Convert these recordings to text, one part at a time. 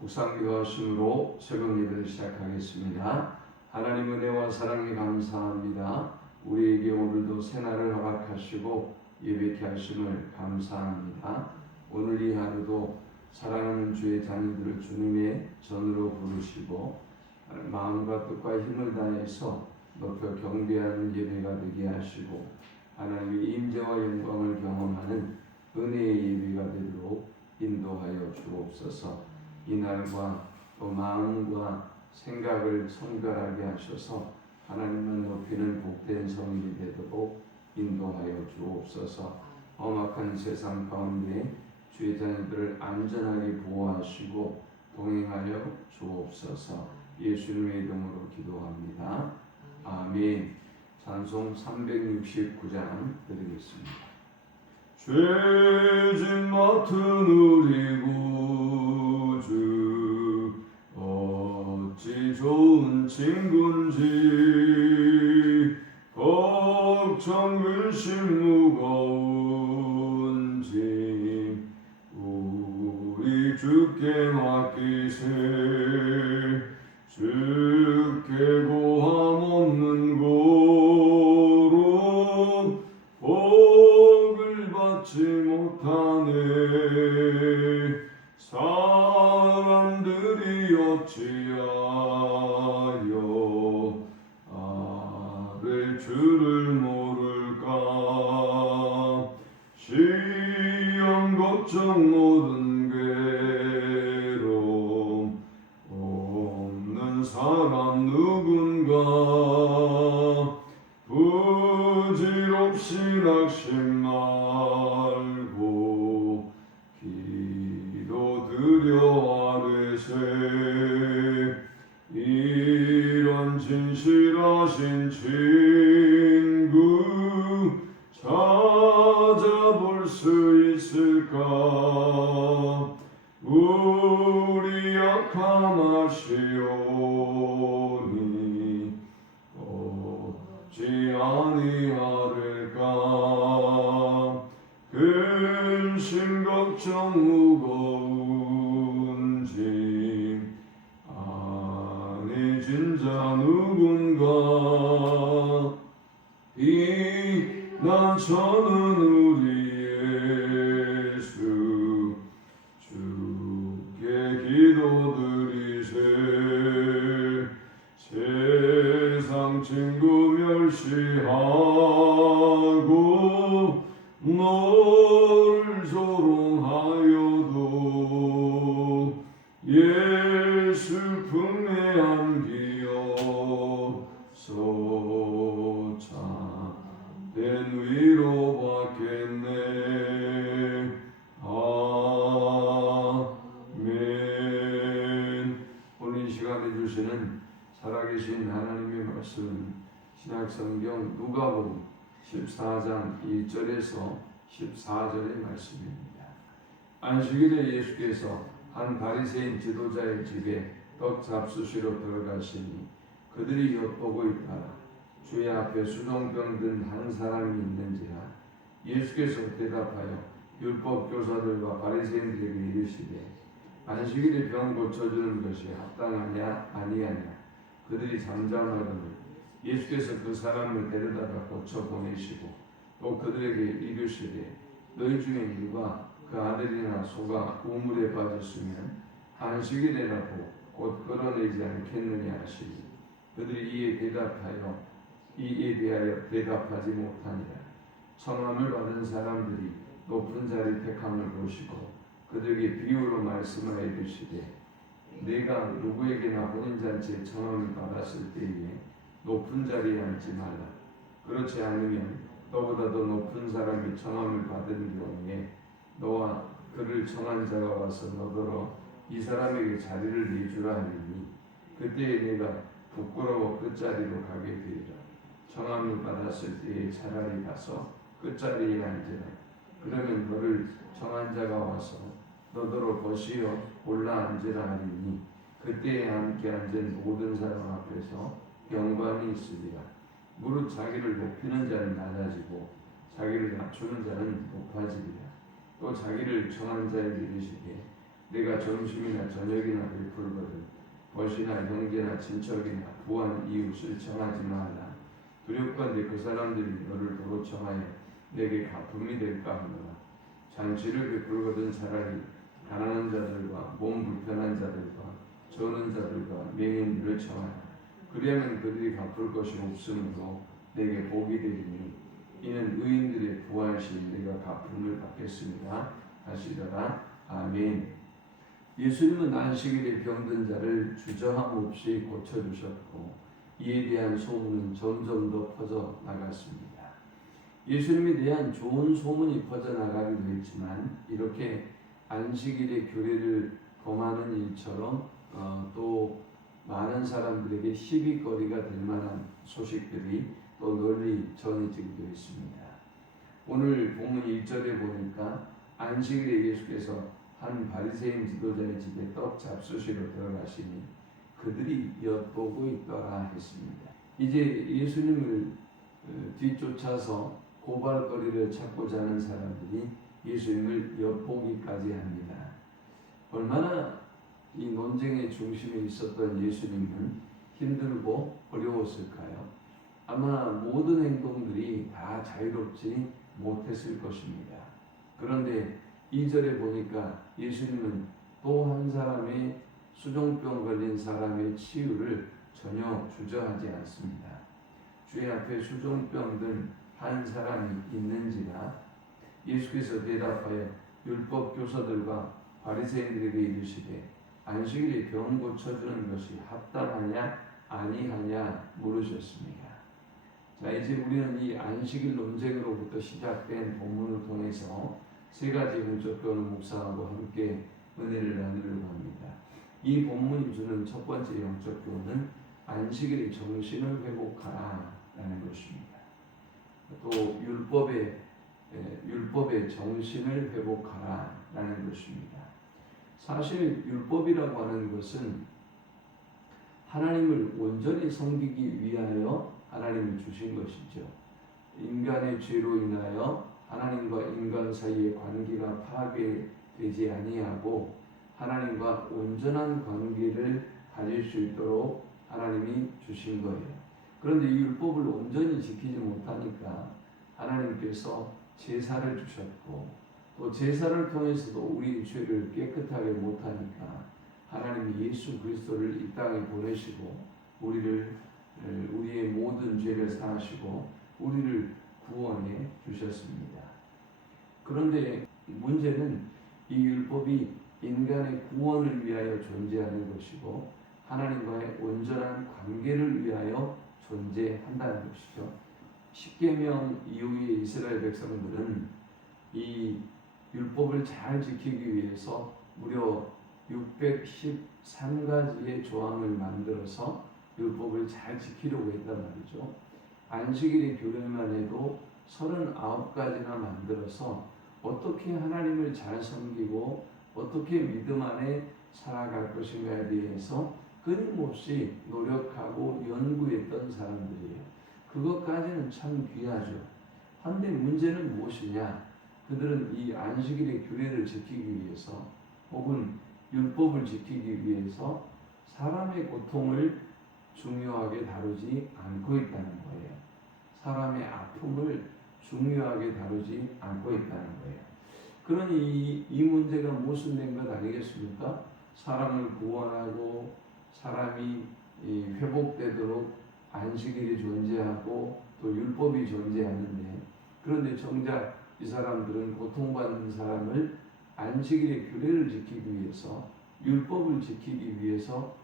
묵상 기도하심으로 새벽 예배를 시작하겠습니다. 하나님 은혜와 사랑에 감사합니다. 우리에게 오늘도 새날을 허락하시고 예배케 하심을 감사합니다. 오늘 이 하루도 사랑하는 주의 자녀들을 주님의 전으로 부르시고 마음과 뜻과 힘을 다해서 높여 경배하는 예배가 되게 하시고 하나님의 임재와 영광을 경험하는 은혜의 예배가 되도록 인도하여 주옵소서. 이날과 또 마음과 생각을 성결하게 하셔서 하나님을 높이는 복된 성일이 되도록 인도하여 주옵소서. 험악한 세상 가운데 주의 자녀들을 안전하게 보호하시고 동행하여 주옵소서. 예수님의 이름으로 기도합니다. 아멘. 찬송 369장 드리겠습니다. 죄진 맡은 우리 구주 어찌 좋은 친구인지 걱정 근심 무거운지 우리 주께 맡기세. 주께 고함 없는 고로 복을 받지 못하네. 사람들이 어찌하여 아를 주를 모를까. 시험 걱정 모든 괴로움 없는 사람 누군가. 부질없이 낙심 말고 기도드려 아뢰세. 이런 진실하신 친구 찾아볼 수 있을까. 우리 약함 아시오니 어찌 아니하릴까. 근심 걱정 무거운지 아니진 자 누군가. 비난처는 우리 예수 주께 기도드리세. 세상 친구 멸시하고 너를 조롱하여도 예수 품에 안기어서 참된 위로 받겠네. 아멘. 오늘 이 시간에 주시는 살아계신 하나님의 말씀 신약성경 누가복음 14장 1절에서 14절의 말씀입니다. 안식일에 예수께서 한 바리새인 지도자의 집에 떡 잡수시러 들어가시니 그들이 엿보고 있다가 주의 앞에 수종병 든 한 사람이 있는지라. 예수께서 대답하여 율법 교사들과 바리새인들에게 이르시되 안식일에 병 고쳐주는 것이 합당하냐 아니하냐. 그들이 잠잠하더니 예수께서 그 사람을 데려다가 고쳐 보내시고 또 그들에게 이르시되 너희 중에 누가 그 아들이나 소가 우물에 빠졌으면 안식일에라도 곧 끌어내지 않겠느냐 하시니 그들이 이에 대하여 대답하지 못하니라. 청함을 받은 사람들이 높은 자리 택함을 보시고 그들에게 비유로 말씀하여 이르시되 내가 누구에게나 혼인잔치에 청함을 받았을 때에 높은 자리에 앉지 말라. 그렇지 않으면 너보다 더 높은 사람이 청함을 받은 경우에 너와 그를 청한 자가 와서 너더러 이 사람에게 자리를 내주라 하리니 그때에 내가 부끄러워 끝자리로 가게 되리라. 청함을 받았을 때에 차라리 가서 끝자리에 앉으라. 그러면 너를 청한 자가 와서 너더러 거시어 올라 앉으라 하리니 그때에 함께 앉은 모든 사람 앞에서 영광이 있으리라. 무릇 자기를 높이는 자는 낮아지고 자기를 낮추는 자는 높아지리라. 또 자기를 청한 자에게 이르시되 내가 점심이나 저녁이나 베풀거든 벗이나 형제나 친척이나 부한 이웃을 청하지 말라. 두렵건대 그 사람들이 너를 도로 청하여 내게 가품이 될까 하노라. 잔치를 베풀거든 차라리 가난한 자들과 몸 불편한 자들과 저는 자들과 맹인들을 청하라. 그리하면 그들이 갚을 것이 없으므로 내게 복이 되리니 이는 의인들의 부활시 내가 갚음을 받겠습니다 하시더라. 아멘. 예수님은 안식일에 병든 자를 주저함 없이 고쳐주셨고 이에 대한 소문은 점점 더 퍼져 나갔습니다. 예수님에 대한 좋은 소문이 퍼져나가기도 했지만 이렇게 안식일의 규례를 범하는 일처럼 또 많은 사람들에게 시비거리가 될 만한 소식들이 또 널리 전해지기도 했습니다. 오늘 본문 1절에 보니까 안식일에 예수께서 한 바리새인 지도자의 집에 떡 잡수시러 들어가시니 그들이 엿보고 있더라 했습니다. 이제 예수님을 뒤쫓아서 고발거리를 찾고자 하는 사람들이 예수님을 엿보기까지 합니다. 얼마나 이 논쟁의 중심에 있었던 예수님은 힘들고 어려웠을까요? 아마 모든 행동들이 다 자유롭지 못했을 것입니다. 그런데 2절에 보니까 예수님은 또 한 사람의 수종병 걸린 사람의 치유를 전혀 주저하지 않습니다. 주의 앞에 수종병 든 한 사람이 있는지라 예수께서 대답하여 율법 교사들과 바리새인들에게 이르시되 안식일에 병 고쳐주는 것이 합당하냐 아니하냐 물으셨습니다. 자, 이제 우리는 이 안식일 논쟁으로부터 시작된 본문을 통해서 세 가지 영적 교훈을 묵상하고 함께 은혜를 나누려고 합니다. 이 본문이 주는 첫 번째 영적 교훈은 안식일의 정신을 회복하라라는 것입니다. 또 율법의 정신을 회복하라라는 것입니다. 사실 율법이라고 하는 것은 하나님을 온전히 섬기기 위하여 하나님이 주신 것이죠. 인간의 죄로 인하여 하나님과 인간 사이의 관계가 파괴되지 아니하고 하나님과 온전한 관계를 가질 수 있도록 하나님이 주신 거예요. 그런데 이 율법을 온전히 지키지 못하니까 하나님께서 제사를 주셨고 또 제사를 통해서도 우리의 죄를 깨끗하게 못하니까 하나님이 예수 그리스도를 이 땅에 보내시고 우리의 모든 죄를 사하시고 우리를 구원해 주셨습니다. 그런데 문제는 이 율법이 인간의 구원을 위하여 존재하는 것이고 하나님과의 온전한 관계를 위하여 존재한다는 것이죠. 십계명 이후에 이스라엘 백성들은 이 율법을 잘 지키기 위해서 무려 613가지의 조항을 만들어서 율법을 잘 지키려고 했단 말이죠. 안식일의 규례만 해도 39가지나 만들어서 어떻게 하나님을 잘 섬기고 어떻게 믿음 안에 살아갈 것인가에 대해서 끊임없이 노력하고 연구했던 사람들이에요. 그것까지는 참 귀하죠. 한데 문제는 무엇이냐? 그들은 이 안식일의 규례를 지키기 위해서 혹은 율법을 지키기 위해서 사람의 고통을 중요하게 다루지 않고 있다는 거예요. 사람의 아픔을 중요하게 다루지 않고 있다는 거예요. 그러니 이 문제가 모순된 것 아니겠습니까? 사람을 구원하고 사람이 회복되도록 안식일이 존재하고 또 율법이 존재하는데 그런데 정작 이 사람들은 고통받는 사람을 안식일의 규례를 지키기 위해서 율법을 지키기 위해서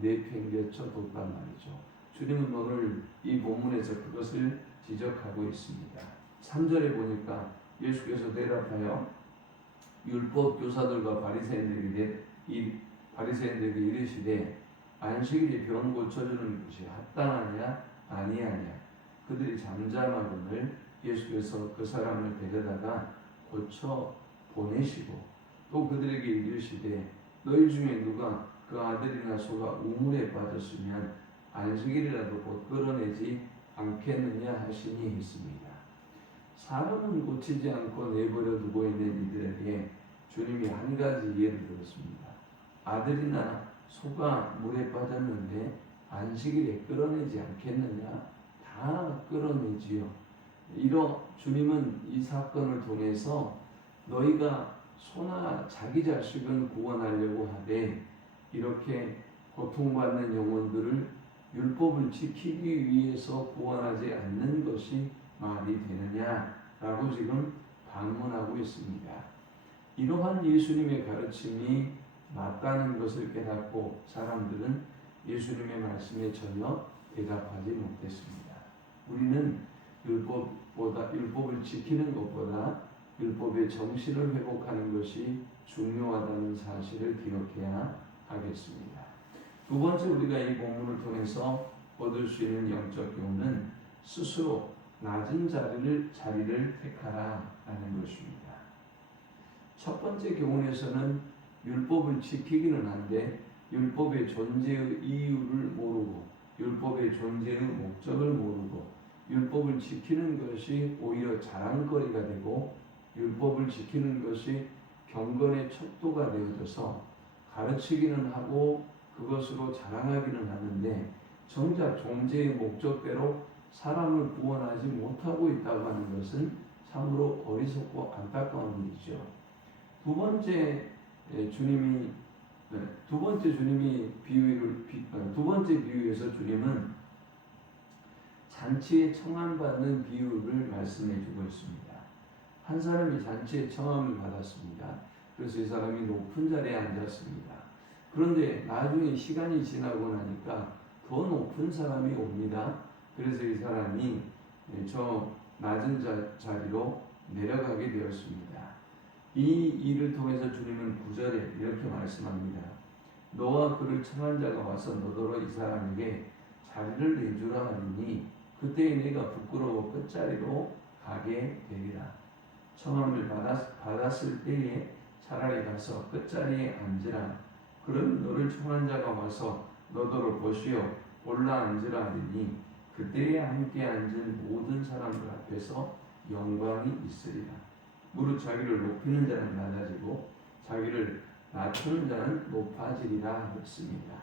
내팽개쳐 뒀단 말이죠. 주님은 오늘 이 본문에서 그것을 지적하고 있습니다. 3절에 보니까 예수께서 대답하여 율법 교사들과 바리새인들에게 이르시되 안식일에 병 고쳐주는 것이 합당하냐 아니하냐. 그들이 잠잠하거늘 예수께서 그 사람을 데려다가 고쳐 보내시고 또 그들에게 이르시되 너희 중에 누가 그 아들이나 소가 우물에 빠졌으면 안식일이라도 곧 끌어내지 않겠느냐 하시니 했습니다. 사람은 고치지 않고 내버려 두고 있는 이들에게 주님이 한 가지 예를 들었습니다. 아들이나 소가 물에 빠졌는데 안식일에 끌어내지 않겠느냐? 다 끌어내지요. 주님은 이 사건을 통해서 너희가 소나 자기 자식을 구원하려고 하되 이렇게 고통받는 영혼들을 율법을 지키기 위해서 구원하지 않는 것이 말이 되느냐라고 지금 반문하고 있습니다. 이러한 예수님의 가르침이 맞다는 것을 깨닫고 사람들은 예수님의 말씀에 전혀 대답하지 못했습니다. 우리는 율법을 지키는 것보다 율법의 정신을 회복하는 것이 중요하다는 사실을 기억해야 하겠습니다. 두 번째 우리가 이 본문을 통해서 얻을 수 있는 영적 교훈은 스스로 낮은 자리를 택하라라는 것입니다. 첫 번째 교훈에서는 율법을 지키기는 한데 율법의 존재의 이유를 모르고 율법의 존재의 목적을 모르고 율법을 지키는 것이 오히려 자랑거리가 되고 율법을 지키는 것이 경건의 척도가 되어져서 가르치기는 하고 그것으로 자랑하기는 하는데 정작 존재의 목적대로 사람을 구원하지 못하고 있다고 하는 것은 참으로 어리석고 안타까운 일이죠. 두 번째 비유에서 주님은 잔치에 청함받는 비유를 말씀해 주고 있습니다. 한 사람이 잔치에 청함을 받았습니다. 그래서 이 사람이 높은 자리에 앉았습니다. 그런데 나중에 시간이 지나고 나니까 더 높은 사람이 옵니다. 그래서 이 사람이 저 낮은 자리로 내려가게 되었습니다. 이 일을 통해서 주님은 9절에 이렇게 말씀합니다. 너와 그를 청한 자가 와서 너더러 이 사람에게 자리를 내주라 하니 그때에 내가 부끄러워 끝자리로 가게 되리라. 청함을 받았을 때에 차라리 가서 끝자리에 앉으라. 그럼 너를 청한 자가 와서 너더러 보시어 올라 앉으라 하니 그때에 함께 앉은 모든 사람들 앞에서 영광이 있으리라. 무릇 자기를 높이는 자는 낮아지고 자기를 낮추는 자는 높아지리라 했습니다.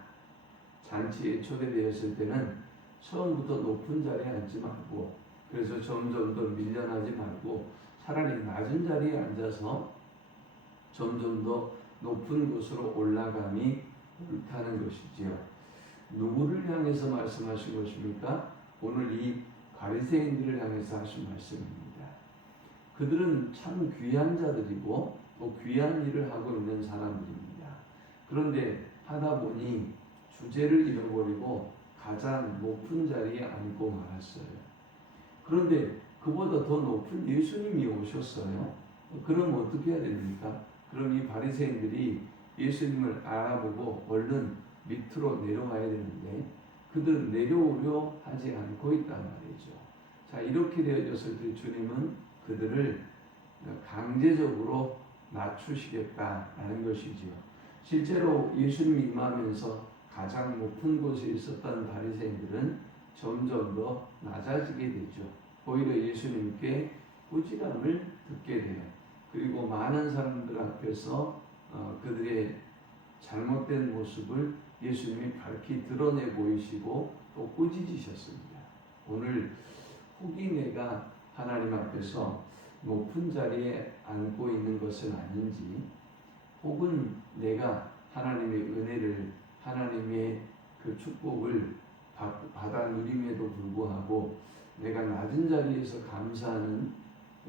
잔치에 초대되었을 때는 처음부터 높은 자리에 앉지 말고 그래서 점점 더 밀려나지 말고 차라리 낮은 자리에 앉아서 점점 더 높은 곳으로 올라감이 옳다는 것이지요. 누구를 향해서 말씀하신 것입니까? 오늘 이 바리새인들을 향해서 하신 말씀입니다. 그들은 참 귀한 자들이고 또 귀한 일을 하고 있는 사람들입니다. 그런데 하다 보니 주제를 잃어버리고 가장 높은 자리에 앉고 말았어요. 그런데 그보다 더 높은 예수님이 오셨어요. 그럼 어떻게 해야 됩니까? 그럼 이 바리새인들이 예수님을 알아보고 얼른 밑으로 내려와야 되는데 그들은 내려오려 하지 않고 있단 말이죠. 자, 이렇게 되어졌을 때 주님은 그들을 강제적으로 낮추시겠다라는 것이지요. 실제로 예수님이 임하면서 가장 높은 곳에 있었던 바리새인들은 점점 더 낮아지게 되죠. 오히려 예수님께 꾸지람을 듣게 돼요. 그리고 많은 사람들 앞에서 그들의 잘못된 모습을 예수님이 밝히 드러내 보이시고 또 꾸짖으셨습니다. 오늘 혹이 내가 하나님 앞에서 높은 자리에 앉고 있는 것은 아닌지 혹은 내가 하나님의 은혜를 하나님의 그 축복을 받아 누림에도 불구하고 내가 낮은 자리에서 감사하는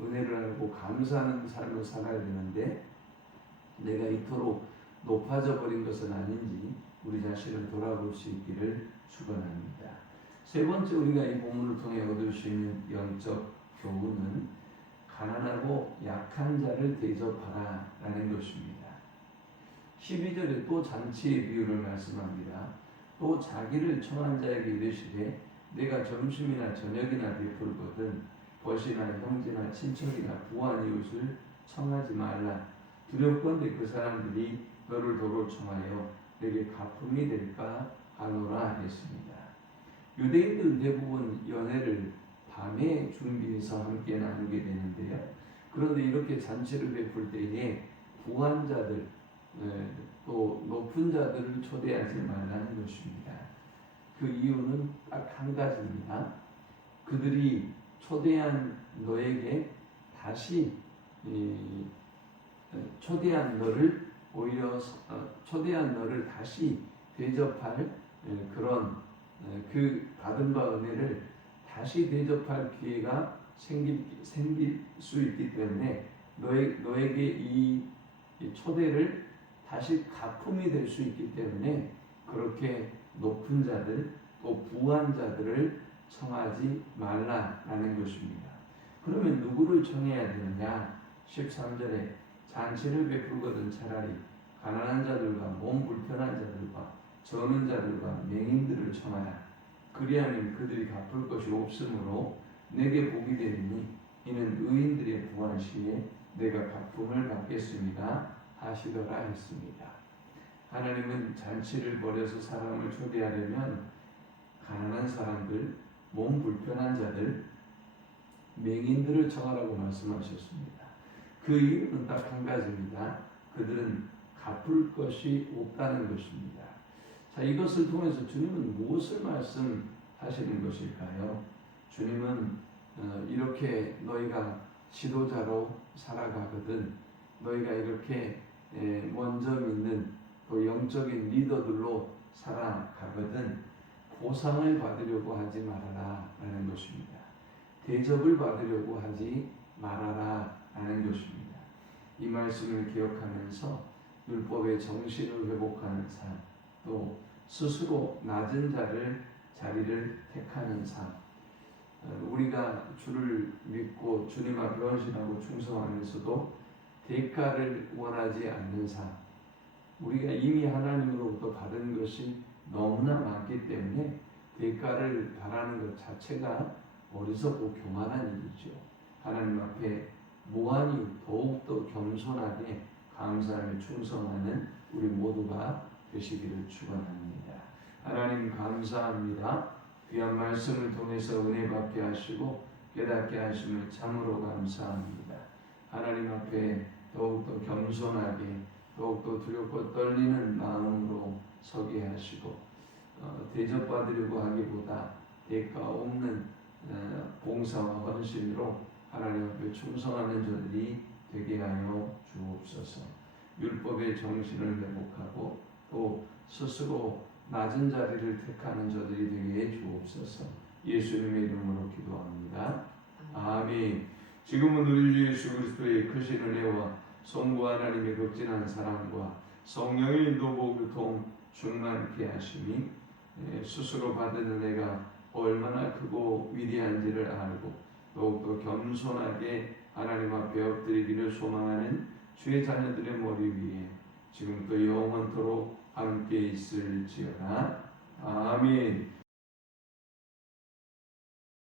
은혜를 알고 감사하는 삶을 살아야 되는데 내가 이토록 높아져 버린 것은 아닌지 우리 자신을 돌아볼 수 있기를 축원합니다. 세 번째 우리가 이 본문을 통해 얻을 수 있는 영적 교훈은 가난하고 약한 자를 대접하라 라는 것입니다. 12절에 또 잔치의 비유를 말씀합니다. 또 자기를 청한 자에게 이르시되 내가 점심이나 저녁이나 베풀거든 벗이나 형제나 친척이나 부한 이웃을 청하지 말라. 두렵건대 그 사람들이 너를 도로 청하여 내게 가품이 될까 하노라 했습니다. 유대인들은 대부분 연회를 밤에 준비해서 함께 나누게 되는데요. 그런데 이렇게 잔치를 베풀 때에 부한 자들 또 높은 자들을 초대하지 말라는 것입니다. 그 이유는 딱 한 가지입니다. 그들이 초대한 너에게 다시 초대한 너를 오히려 초대한 너를 다시 대접할 그런 그 받은 바 은혜를 다시 대접할 기회가 생길 수 있기 때문에 너에게 이 초대를 다시 가품이 될 수 있기 때문에 그렇게 높은 자들 또 부한 자들을 청하지 말라라는 것입니다. 그러면 누구를 청해야 되느냐? 13절에 잔치를 베풀거든 차라리 가난한 자들과 몸 불편한 자들과 저는 자들과 맹인들을 청하라. 그리하면 그들이 갚을 것이 없으므로 내게 복이 되리니 이는 의인들의 부활 시에 내가 갚음을 받겠습니다 하시더라 했습니다. 하나님은 잔치를 벌여서 사람을 초대하려면 가난한 사람들, 몸 불편한 자들, 맹인들을 청하라고 말씀하셨습니다. 그 이유는 딱 한 가지입니다. 그들은 갚을 것이 없다는 것입니다. 자, 이것을 통해서 주님은 무엇을 말씀하시는 것일까요? 주님은 이렇게 너희가 지도자로 살아가거든, 너희가 이렇게 먼저 믿는 또 영적인 리더들로 살아가거든 보상을 받으려고 하지 말아라 라는 것입니다. 대접을 받으려고 하지 말아라 라는 것입니다. 이 말씀을 기억하면서 율법의 정신을 회복하는 삶, 또 스스로 낮은 자리를 택하는 삶, 우리가 주를 믿고 주님 앞에 헌신하고 충성하면서도 대가를 원하지 않는 삶, 우리가 이미 하나님으로부터 받은 것이 너무나 많기 때문에 대가를 바라는 것 자체가 어리석고 교만한 일이죠. 하나님 앞에 무한히 더욱더 겸손하게 감사하며 충성하는 우리 모두가 되시기를 축원합니다. 하나님 감사합니다. 귀한 말씀을 통해서 은혜 받게 하시고 깨닫게 하심을 참으로 감사합니다. 하나님 앞에 더욱더 겸손하게 더욱더 두렵고 떨리는 마음으로 서게 하시고 대접받으려고 하기보다 대가 없는 봉사와 헌신으로 하나님 앞에 충성하는 자들이 되게 하여 주옵소서. 율법의 정신을 회복하고 또 스스로 낮은 자리를 택하는 자들이 되게 해 주옵소서. 예수님의 이름으로 기도합니다. 아멘. 지금은 우리 주 예수 그리스도의 크신 은혜와 성부 하나님의 극진한 사랑과 성령의 인도고 교통 충만케 하심이 스스로 받은 은혜가 얼마나 크고 위대한지를 알고 더욱더 겸손하게 하나님 앞에 엎드리기를 소망하는 주의 자녀들의 머리 위에 지금부터 영원토록 함께 있을지어다. 아멘.